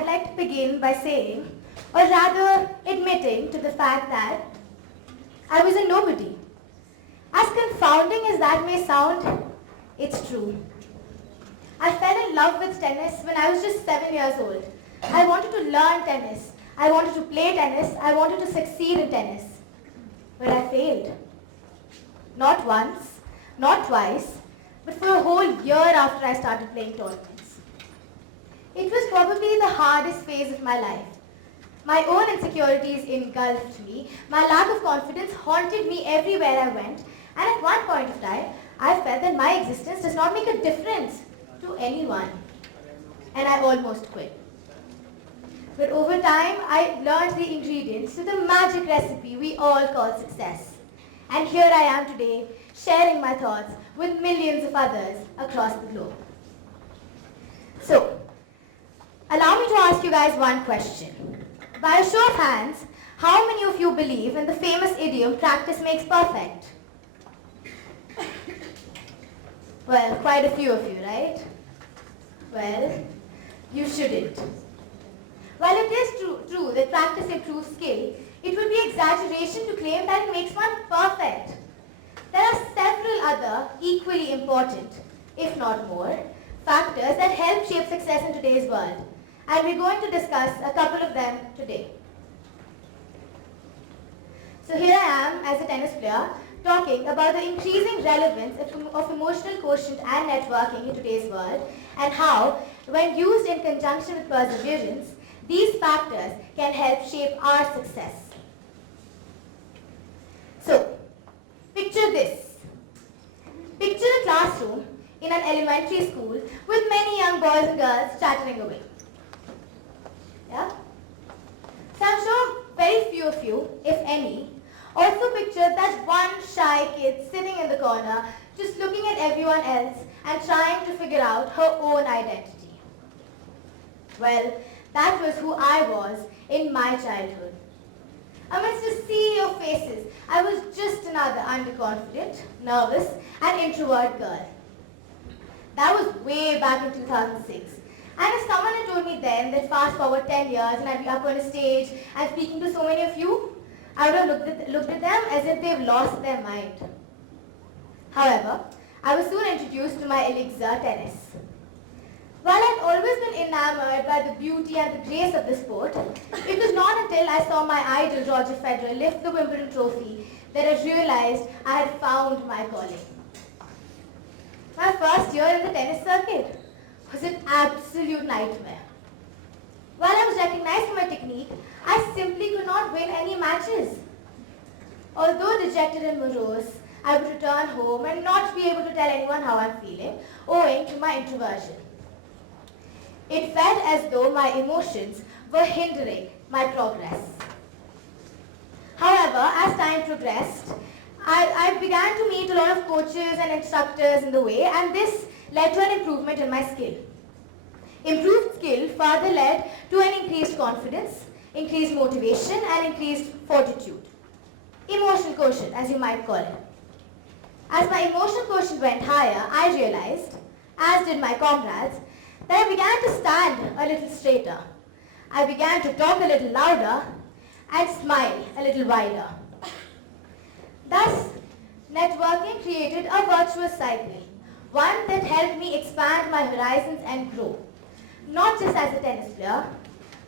I'd like to begin by saying, or rather admitting to the fact that I was a nobody. As confounding as that may sound, it's true. I fell in love with tennis when I was just 7 years old. I wanted to learn tennis. I wanted to play tennis. I wanted to succeed in tennis. But I failed. Not once, not twice, but for a whole year after I started playing tournaments. It was probably the hardest phase of my life. My own insecurities engulfed me. My lack of confidence haunted me everywhere I went. And at one point of time, I felt that my existence does not make a difference to anyone. And I almost quit. But over time, I learned the ingredients to the magic recipe we all call success. And here I am today, sharing my thoughts with millions of others across the globe. So, allow me to ask you guys one question. By a show of hands, how many of you believe in the famous idiom, practice makes perfect? Well, quite a few of you, right? Well, you shouldn't. While it is true that practice improves skill, it would be exaggeration to claim that it makes one perfect. There are several other equally important, if not more, factors that help shape success in today's world. And we're going to discuss a couple of them today. So here I am as a tennis player talking about the increasing relevance of emotional quotient and networking in today's world and how, when used in conjunction with perseverance, these factors can help shape our success. So, picture this. Picture a classroom in an elementary school with many young boys and girls chattering away. Yeah? So I'm sure very few of you, if any, also pictured that one shy kid sitting in the corner just looking at everyone else and trying to figure out her own identity. Well, that was who I was in my childhood. Amidst a sea of faces, I was just another underconfident, nervous, and introvert girl. That was way back in 2006. And if someone had told me then that fast forward 10 years and I'd be up on a stage and speaking to so many of you, I would have looked at them as if they've lost their mind. However, I was soon introduced to my elixir, tennis. While I'd always been enamored by the beauty and the grace of the sport, it was not until I saw my idol Roger Federer lift the Wimbledon trophy that I realized I had found my calling. My first year in the tennis circuit was an absolute nightmare. While I was recognized for my technique, I simply could not win any matches. Although dejected and morose, I would return home and not be able to tell anyone how I'm feeling, owing to my introversion. It felt as though my emotions were hindering my progress. However, as time progressed, I began to meet a lot of coaches and instructors in the way, and this led to an improvement in my skill. Improved skill further led to an increased confidence, increased motivation, and increased fortitude. Emotional quotient, as you might call it. As my emotional quotient went higher, I realized, as did my comrades, that I began to stand a little straighter. I began to talk a little louder and smile a little wider. Thus, networking created a virtuous cycle, one that helped me expand my horizons and grow, not just as a tennis player,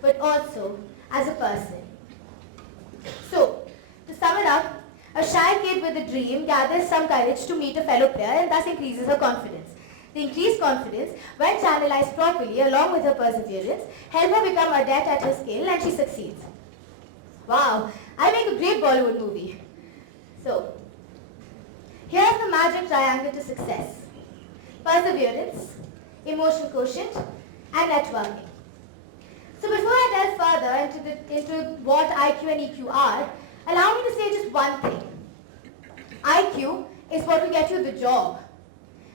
but also as a person. So, to sum it up, a shy kid with a dream gathers some courage to meet a fellow player and thus increases her confidence. The increased confidence, when channelized properly along with her perseverance, help her become adept at her skill and she succeeds. Wow, I make a great Bollywood movie. So, here's the magic triangle to success. Perseverance, emotional quotient, and networking. So before I delve further into what IQ and EQ are, allow me to say just one thing. IQ is what will get you the job,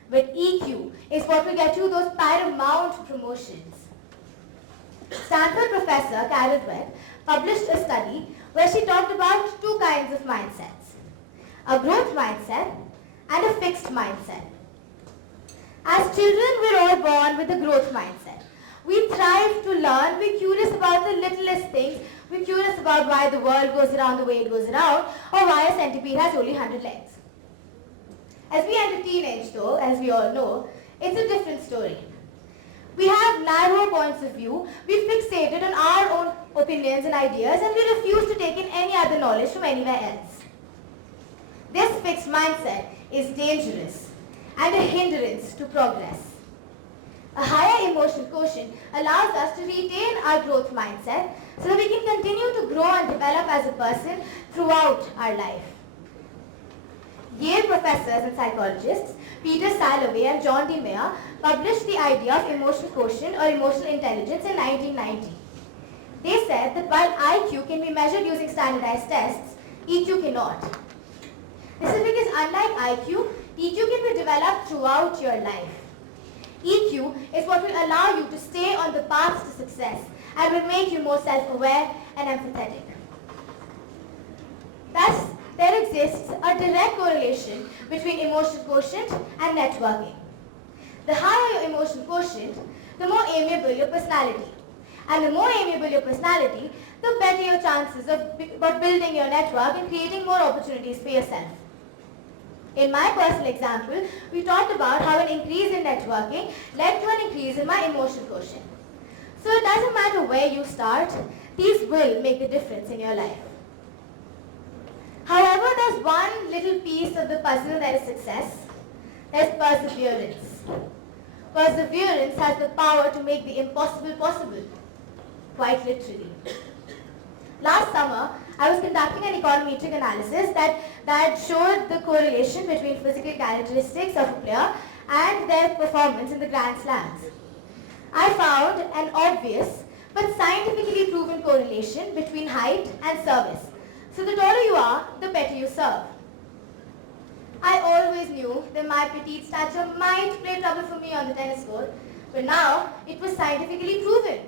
but EQ is what will get you those paramount promotions. Stanford professor Carol Dweck published a study where she talked about two kinds of mindsets, a growth mindset and a fixed mindset. As children, we're all born with a growth mindset, We thrive to learn. We're curious about the littlest things. We're curious about why the world goes around the way it goes around, or why a centipede has only 100 legs. As we enter teenage though, as we all know, it's a different story. We have narrow points of view, we're fixated on our own opinions and ideas, and we refuse to take in any other knowledge from anywhere else. This fixed mindset is dangerous and a hindrance to progress. A higher emotional quotient allows us to retain our growth mindset so that we can continue to grow and develop as a person throughout our life. Yale professors and psychologists Peter Salovey and John D. Mayer published the idea of emotional quotient or emotional intelligence in 1990. They said that while IQ can be measured using standardized tests, EQ cannot. This is because unlike IQ, EQ can be developed throughout your life. EQ is what will allow you to stay on the path to success and will make you more self-aware and empathetic. Thus, there exists a direct correlation between emotional quotient and networking. The higher your emotional quotient, the more amiable your personality. And the more amiable your personality, the better your chances of building your network and creating more opportunities for yourself. In my personal example, we talked about how an increase in networking led to an increase in my emotional quotient. So it doesn't matter where you start, these will make a difference in your life. However, there's one little piece of the puzzle that is success. There's perseverance. Perseverance has the power to make the impossible possible, quite literally. Last summer, I was conducting an econometric analysis that showed the correlation between physical characteristics of a player and their performance in the Grand Slams. I found an obvious but scientifically proven correlation between height and service. So the taller you are, the better you serve. I always knew that my petite stature might play trouble for me on the tennis court, but now it was scientifically proven.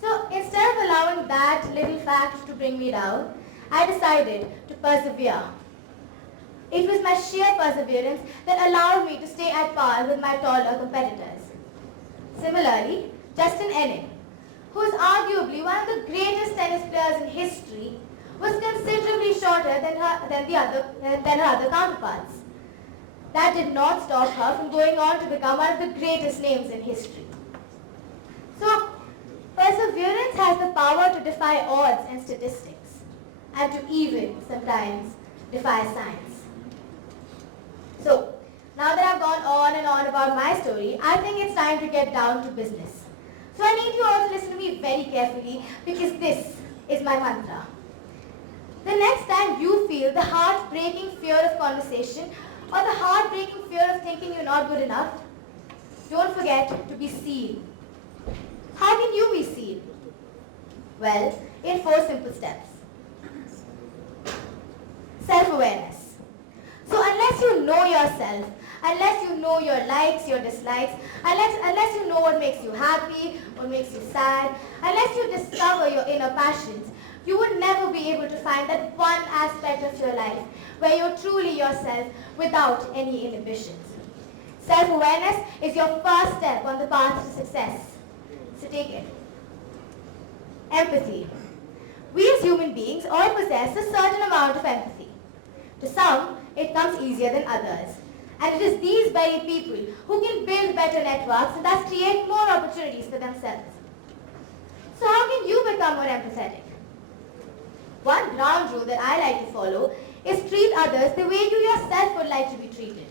So instead of allowing that little fact to bring me down, I decided to persevere. It was my sheer perseverance that allowed me to stay at par with my taller competitors. Similarly, Justin Ennis, who is arguably one of the greatest tennis players in history, was considerably shorter than her other counterparts. That did not stop her from going on to become one of the greatest names in history. So, perseverance has the power to defy odds and statistics, and to even, sometimes, defy science. So, now that I've gone on and on about my story, I think it's time to get down to business. So I need you all to listen to me very carefully, because this is my mantra. The next time you feel the heartbreaking fear of conversation, or the heartbreaking fear of thinking you're not good enough, don't forget to be seen. How can you be seen? Well, in 4 simple steps. Self-awareness. So unless you know yourself, unless you know your likes, your dislikes, unless you know what makes you happy, what makes you sad, unless you discover your inner passions, you would never be able to find that one aspect of your life where you're truly yourself without any inhibitions. Self-awareness is your first step on the path to success. So take it. Empathy. We as human beings all possess a certain amount of empathy. To some, it comes easier than others. And it is these very people who can build better networks and thus create more opportunities for themselves. So how can you become more empathetic? One ground rule that I like to follow is treat others the way you yourself would like to be treated.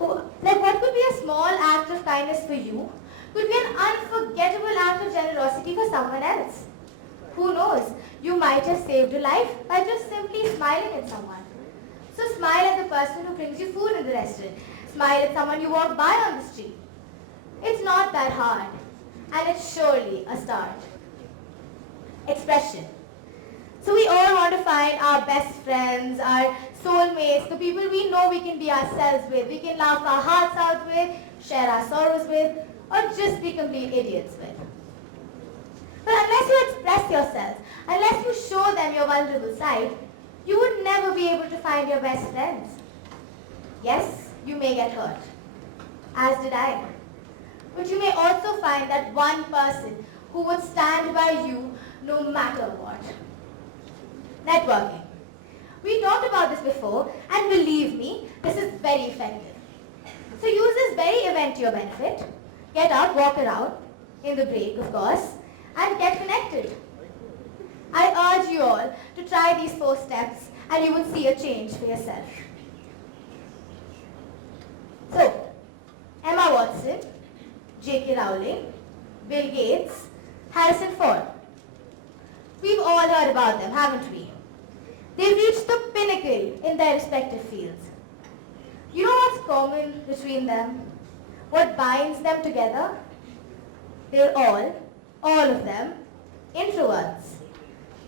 Like what could be a small act of kindness for you could be an unforgettable act of generosity for someone else. Who knows, you might have saved a life by just simply smiling at someone. So smile at the person who brings you food in the restaurant. Smile at someone you walk by on the street. It's not that hard, and it's surely a start. Expression. So we all want to find our best friends, our soulmates, the people we know we can be ourselves with, we can laugh our hearts out with, share our sorrows with, or just be complete idiots with. But unless you express yourself, unless you show them your vulnerable side, you would never be able to find your best friends. Yes, you may get hurt, as did I. But you may also find that one person who would stand by you no matter what. Networking. We talked about this before, and believe me, this is very effective. So use this very event to your benefit. Get out, walk around, in the break of course, and get connected. I urge you all to try these 4 steps and you will see a change for yourself. So, Emma Watson, J.K. Rowling, Bill Gates, Harrison Ford. We've all heard about them, haven't we? They've reached the pinnacle in their respective fields. You know what's common between them? What binds them together? They're all of them, introverts.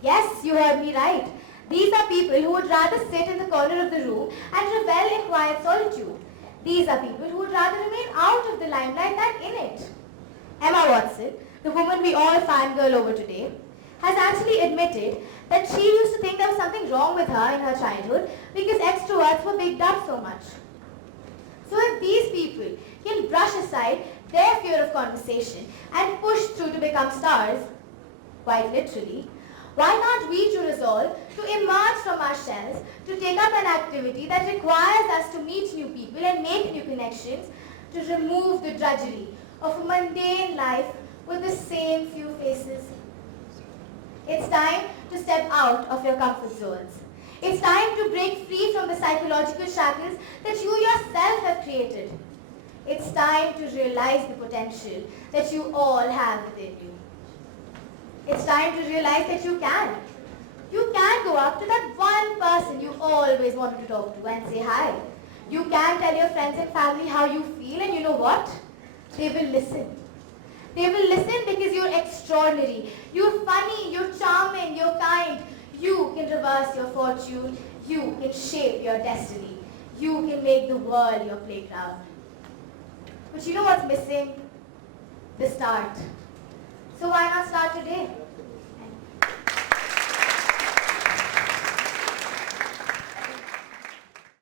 Yes, you heard me right. These are people who would rather sit in the corner of the room and revel in quiet solitude. These are people who would rather remain out of the limelight than in it. Emma Watson, the woman we all fangirl over today, has actually admitted that she used to think there was something wrong with her in her childhood because extroverts were bigged up so much. So if these people can brush aside their fear of conversation and push through to become stars, quite literally, why not we to resolve to emerge from our shells, to take up an activity that requires us to meet new people and make new connections, to remove the drudgery of a mundane life with the same few faces. It's time to step out of your comfort zones. It's time to break free from the psychological shackles that you yourself have created. It's time to realize the potential that you all have within you. It's time to realize that you can. You can go up to that one person you always wanted to talk to and say hi. You can tell your friends and family how you feel, and you know what? They will listen. They will listen because you're extraordinary. You're funny, you're charming, you're kind. You can reverse your fortune. You can shape your destiny. You can make the world your playground. But you know what's missing? The start. So why not start today?